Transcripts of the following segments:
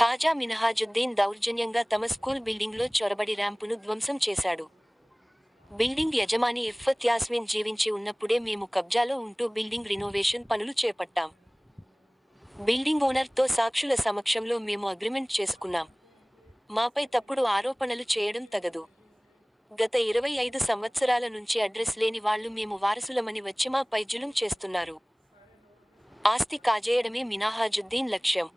ఖాజా మినహాజుద్దీన్ దౌర్జన్యంగా తమ స్కూల్ బిల్డింగ్లో చొరబడి ర్యాంపును ధ్వంసం చేశాడు. బిల్డింగ్ యజమాని ఇఫ్ఫత్ యాస్మిన్ జీవించి ఉన్నప్పుడే మేము కబ్జాలో ఉంటూ బిల్డింగ్ రినోవేషన్ పనులు చేపట్టాం. బిల్డింగ్ ఓనర్తో సాక్షుల సమక్షంలో మేము అగ్రిమెంట్ చేసుకున్నాం. మాపై తప్పుడు ఆరోపణలు చేయడం తగదు. గత 25 సంవత్సరాల నుంచి అడ్రస్ లేని వాళ్లు మేము వారసులమని వచ్చి మాపై జులుం చేస్తున్నారు. ఆస్తి కాజేయడమే మినహాజుద్దీన్ లక్ష్యం.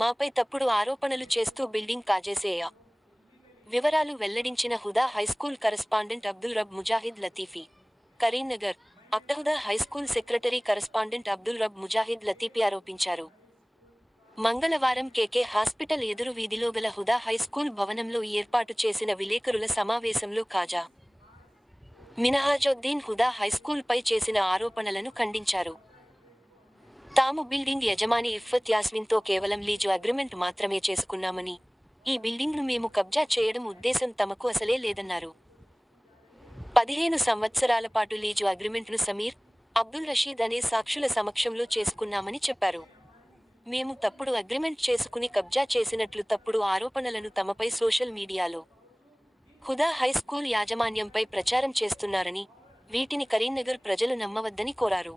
మాపై తప్పుడు ఆరోపణలు చేస్తూ బిల్డింగ్ కాజేసేయ. వివరాలు వెల్లడించిన Huda high school correspondent Abdul Rab Mujahid Latifi, Karimnagar. Huda high school secretary correspondent Abdul Rab Mujahid Latifi ఆరోపించారు. మంగళవారం కేకే హాస్పిటల్ ఎదురు వీధిలో గల హుదా హైస్కూల్ భవనంలో ఏర్పాటు చేసిన విలేకరుల సమావేశంలో ఖాజా మినహాజుద్దీన్ హుదా హైస్కూల్పై చేసిన ఆరోపణలను ఖండించారు. తాము బిల్డింగ్ యజమాని ఇఫ్ఫత్ యాస్మిన్తో కేవలం లీజు అగ్రిమెంట్ మాత్రమే చేసుకున్నామని, ఈ బిల్డింగ్ను మేము కబ్జా చేయడం ఉద్దేశం తమకు అసలే లేదన్నారు. 15 సంవత్సరాల పాటు లీజు అగ్రిమెంట్ను సమీర్, అబ్దుల్ రషీద్ అనే సాక్షుల సమక్షంలో చేసుకున్నామని చెప్పారు. మేము తప్పుడు అగ్రిమెంట్ చేసుకుని కబ్జా చేసినట్లు తప్పుడు ఆరోపణలను తమపై సోషల్ మీడియాలో హుదా హైస్కూల్ యాజమాన్యంపై ప్రచారం చేస్తున్నారని, వీటిని కరీంనగర్ ప్రజలు నమ్మవద్దని కోరారు.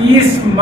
30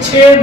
6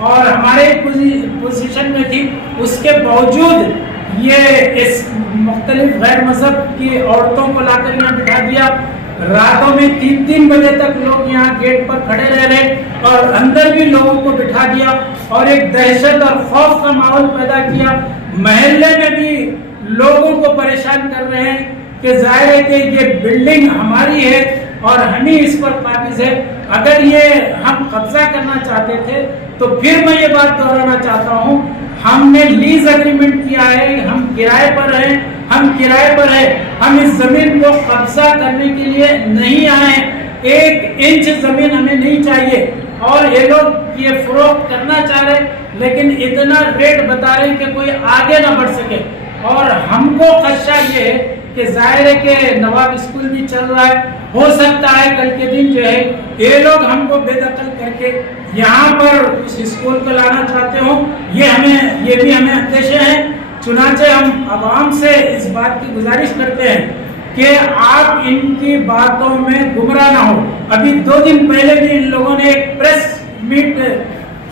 اور ہمارے پوزیشن میں تھی، اس کے باوجود یہ اس مختلف غیر مذہب کی عورتوں کو لا کر یہاں بٹھا دیا. راتوں میں 3 بجے تک لوگ یہاں گیٹ پر کھڑے رہ رہے اور اندر بھی لوگوں کو بٹھا دیا اور ایک دہشت اور خوف کا ماحول پیدا کیا. محلے میں بھی لوگوں کو پریشان کر رہے ہیں کہ ظاہر ہے کہ یہ بلڈنگ ہماری ہے اور ہم ہی اس پر قابض ہے. اگر یہ ہم قبضہ کرنا چاہتے تھے تو پھر میں یہ بات دہرانا چاہتا ہوں، ہم نے لیز اگریمنٹ کیا ہے، ہم کرائے پر ہیں، ہم اس زمین کو قبضہ کرنے کے لیے نہیں آئے ہیں. 1 انچ زمین ہمیں نہیں چاہیے. اور یہ لوگ یہ فروخت کرنا چاہ رہے لیکن اتنا ریٹ بتا رہے ہیں کہ کوئی آگے نہ بڑھ سکے. اور ہم کو خدشہ یہ ہے کہ ظاہر ہے کہ نواب اسکول بھی چل رہا ہے، ہو سکتا ہے کل کے دن جو ہے یہ لوگ ہم کو بے دخل کر کے یہاں پر اس اسکول کو لانا چاہتے ہوں. یہ بھی ہمیں اندیشے ہیں. چنانچہ ہم عوام سے اس بات کی گزارش کرتے ہیں کہ آپ ان کی باتوں میں گمراہ نہ ہو. ابھی 2 دن پہلے بھی ان لوگوں نے ایک پریس میٹ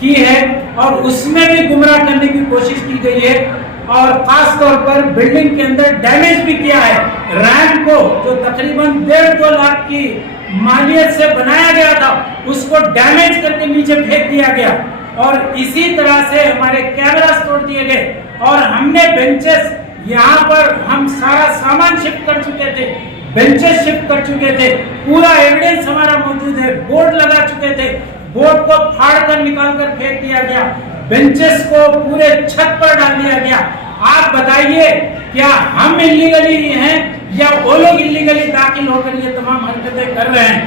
کی ہے اور اس میں بھی گمراہ کرنے کی کوشش کی گئی ہے اور خاص طور پر بلڈنگ کے اندر ڈیمیج بھی کیا ہے. ریمپ کو جو تقریباً 1.5-2 لاکھ کی مالیت سے بنایا گیا تھا اس کو ڈیمیج کر کے نیچے پھینک دیا گیا اور اسی طرح سے ہمارے کیمراز توڑ دیے گئے. اور ہم نے بینچز یہاں پر ہم سارا سامان شفٹ کر چکے تھے، بینچز شفٹ کر چکے تھے، پورا ایویڈنس ہمارا موجود ہے. بورڈ لگا چکے تھے، بورڈ کو پھاڑ کر نکال کر پھینک دیا گیا، بینچز کو پورے چھت پر ڈال دیا گیا. آپ بتائیے کیا ہم انلیگلی ہیں یا وہ لوگ انلیگلی داخل ہو کر یہ تمام حرکتیں کر رہے ہیں؟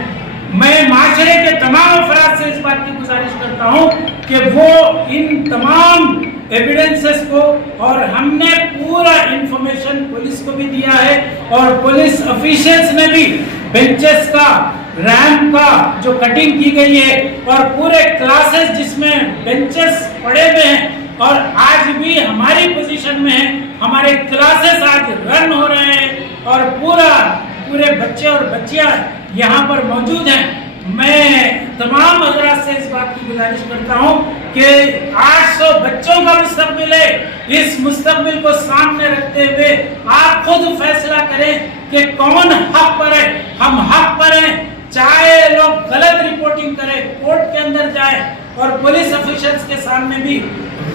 میں معاشرے کے تمام افراد سے اس بات کی گزارش کرتا ہوں کہ وہ ان تمام ایویڈنسز کو، اور ہم نے پورا انفارمیشن پولیس کو بھی دیا ہے اور پولیس افیشلز نے بھی بینچز کا، ریمپ کا جو کٹنگ کی گئی ہے اور پورے کلاسز جس میں بینچز پڑے ہوئے ہیں اور آج بھی ہماری پوزیشن میں ہیں، ہمارے کلاسز آج رن ہو رہے ہیں اور پورے بچے اور بچیاں یہاں پر موجود ہیں. میں تمام حضرات سے اس بات کی گزارش کرتا ہوں کہ 800 بچوں کا مستقبل ہے. اس مستقبل کو سامنے رکھتے ہوئے آپ خود فیصلہ کریں کہ کون حق پر ہے. ہم حق پر ہیں، چاہے لوگ غلط رپورٹنگ کریں، کورٹ کے اندر جائیں اور پولیس افیشلز کے سامنے بھی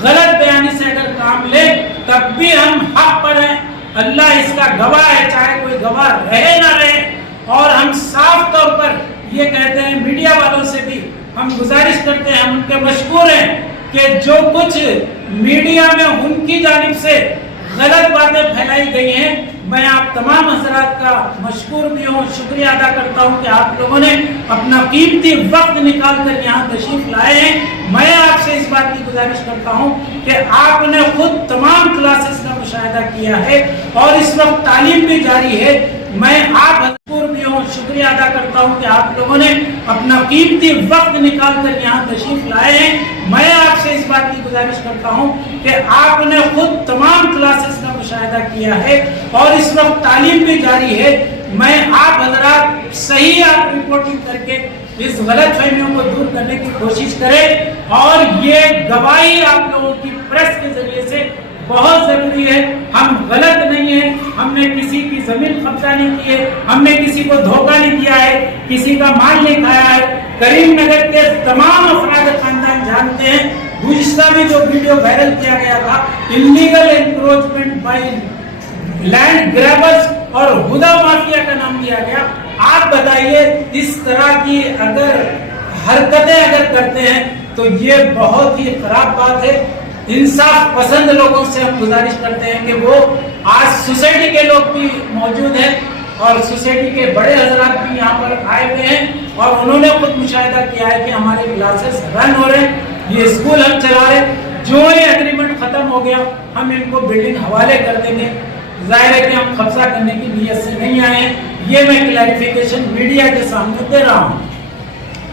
غلط بیانی سے اگر کام لیں تب بھی ہم حق پر ہیں. اللہ اس کا گواہ ہے، چاہے کوئی گواہ رہے نہ رہے. اور ہم صاف طور پر یہ کہتے ہیں، میڈیا والوں سے بھی ہم گزارش کرتے ہیں، ہم ان کے مشکور ہیں کہ جو کچھ میڈیا میں ان کی جانب سے غلط باتیں پھیلائی گئی ہیں، میں آپ تمام حضرات کا مشکور بھی ہوں، شکریہ ادا کرتا ہوں کہ آپ لوگوں نے اپنا قیمتی وقت نکال کر یہاں تشریف لائے ہیں. میں آپ سے اس بات کی گزارش کرتا ہوں کہ آپ نے خود تمام کلاسز کا مشاہدہ کیا ہے اور اس وقت تعلیم بھی جاری ہے. میں آپ مشکور بھی ہوں، شکریہ ادا کرتا ہوں کہ آپ لوگوں نے اپنا قیمتی وقت نکال کر یہاں تشریف لائے ہیں. میں آپ سے اس بات کی گزارش کرتا ہوں کہ آپ نے خود تمام کلاسز کا مشاہدہ کیا ہے اور اس وقت تعلیم بھی جاری ہے. میں آپ حضرات صحیح آپ رپورٹنگ کر کے اس غلط فہمیوں کو دور کرنے کی کوشش کریں اور یہ گواہی آپ لوگوں کی پریس کے ذریعے سے بہت ضروری ہے. ہم غلط نہیں ہیں، ہم نے کسی کی زمین قبضہ نہیں کی ہے، ہم نے کسی کو دھوکہ نہیں دیا ہے، کسی کا مال نہیں کھایا ہے. کریم نگر کے تمام افراد خاندان جانتے ہیں. گزشتہ میں جو ویڈیو وائرل کیا گیا تھا، illegal encroachment by land grabbers اور ہدا مافیا کا نام دیا گیا. آپ بتائیے اس طرح کی اگر حرکتیں اگر کرتے ہیں تو یہ بہت ہی خراب بات ہے. انصاف پسند لوگوں سے ہم گزارش کرتے ہیں کہ وہ آج سوسائٹی کے لوگ بھی موجود ہیں اور سوسائٹی کے بڑے حضرات بھی یہاں پر آئے ہوئے ہیں اور انہوں نے خود مشاہدہ کیا ہے کہ ہمارے کلاسز رن ہو رہے ہیں، یہ اسکول ہم چلا رہے ہیں. جو یہ اگریمنٹ ختم ہو گیا ہم ان کو بلڈنگ حوالے کر دیں گے. ظاہر ہے کہ ہم قبضہ کرنے کی نیت سے نہیں آئے ہیں. یہ میں کلیریفیکیشن میڈیا کے سامنے دے رہا ہوں.